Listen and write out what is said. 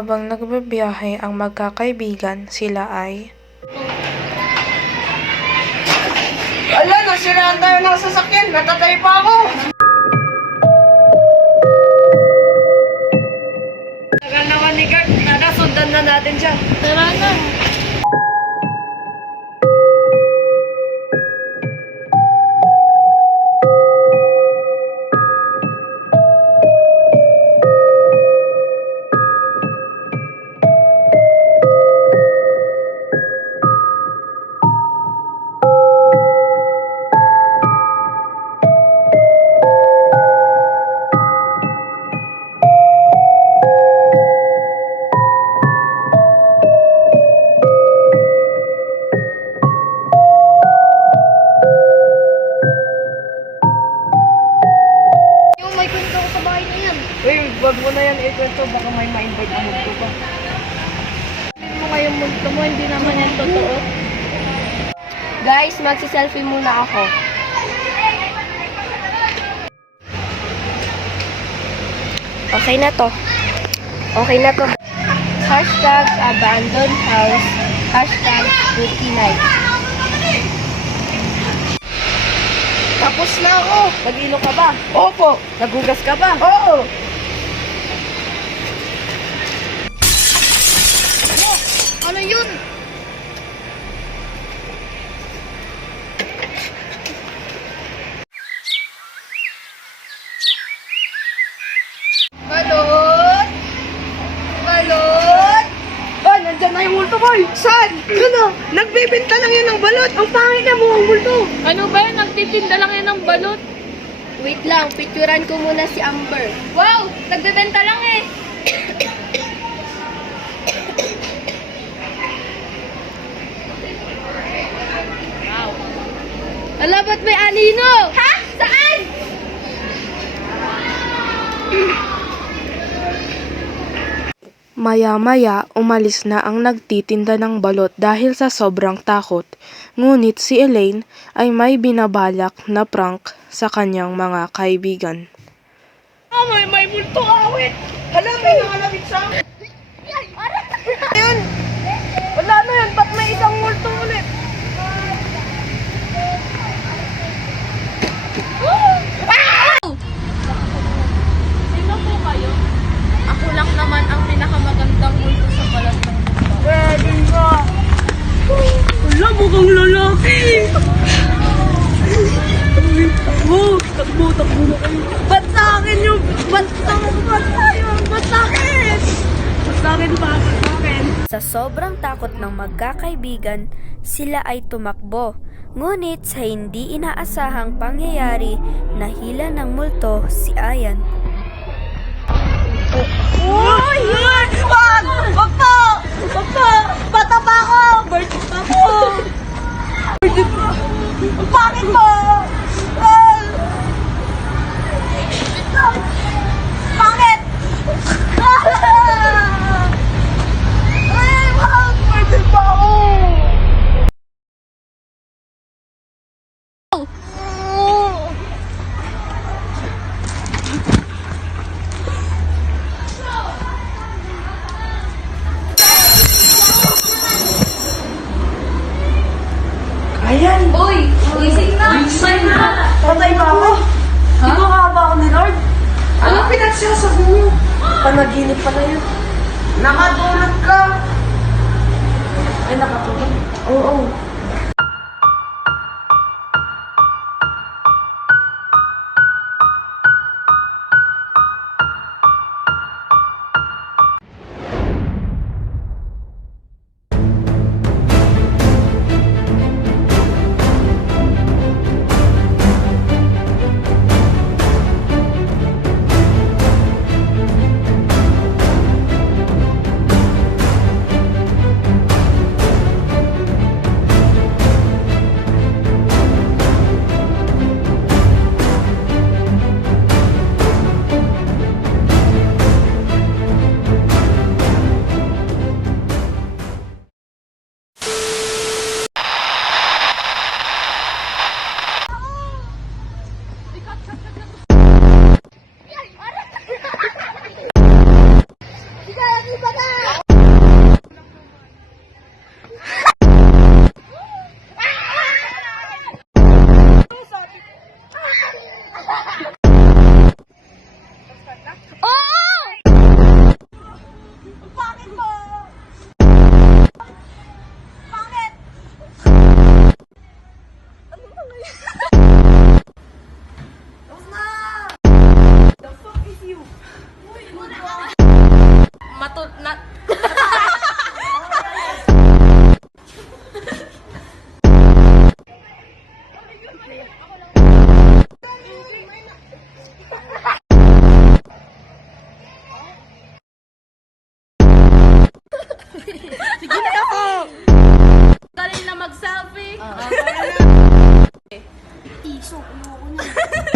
Habang nagbibiyahe ang magkakaibigan, sila ay... Ala, nasiraan tayo ng sasakyan. Natatay pa ako. Tagal naman ni Gert. Tara, sundan na natin siya. Tara na. Yung may kwento ko sa bahay na yan. Wag mo na yan ikwento. Baka may ma-invite na multo pa. Sabihin mo ngayong multo mo, hindi naman yan totoo. Guys, magsi-selfie muna ako. Okay na to. Okay na to. Hashtag abandoned house. Hashtag spooky night. Tapos na ako. Nag-ilo ka ba? Opo. Nagugas ka ba? Oo. Ano yun? Balot! Balot! Ah, nandyan na yung multo, boy! Saan? Ano? Nagbibenta lang yan ng balot! Ang pangit na mo ang multo! Ano ba yan? Nagtitinda lang yan ng balot. Wait lang, picturean ko muna si Amber. Wow! Nagbebenta lang eh! Wow! Ala, ba't may anino? Ha? Saan? Maya-maya, umalis na ang nagtitinda ng balot dahil sa sobrang takot. Ngunit si Elaine ay may binabalak na prank sa kanyang mga kaibigan. Ah, may multo awit! Hala, may nangalapit sa akin! Ayun! Wala na yan! Ba't may isang multo ulit? Sino po kayo? Ako lang naman ang pinakamagandang multo sa balat ng mundo. Pwede nga! Wala, mukhang lalaki! Takbo na kayo! Ba't sa akin yung... Ba't sa akin? Ba't sa akin ba? Ba't sa akin? Sa sobrang takot ng magkakaibigan, sila ay tumakbo. Ngunit sa hindi inaasahang pangyayari, nahila ng multo si Ayan. Uy! Wag! Wag po! Wag po! Bata pa ako! Virgin pa po! Virgin pa! Bakit po? Bakit? Ay, wag! Virgin pa ako! Ayan! Uy! Gising na! Patay ba ako? Ikaw nga ba ako ni Lord? Ano pinagsasabi mo? Panaginip pa na yun. Nakatulog ka. Ay, nakatulog? Oo. Tiso, ayoko na.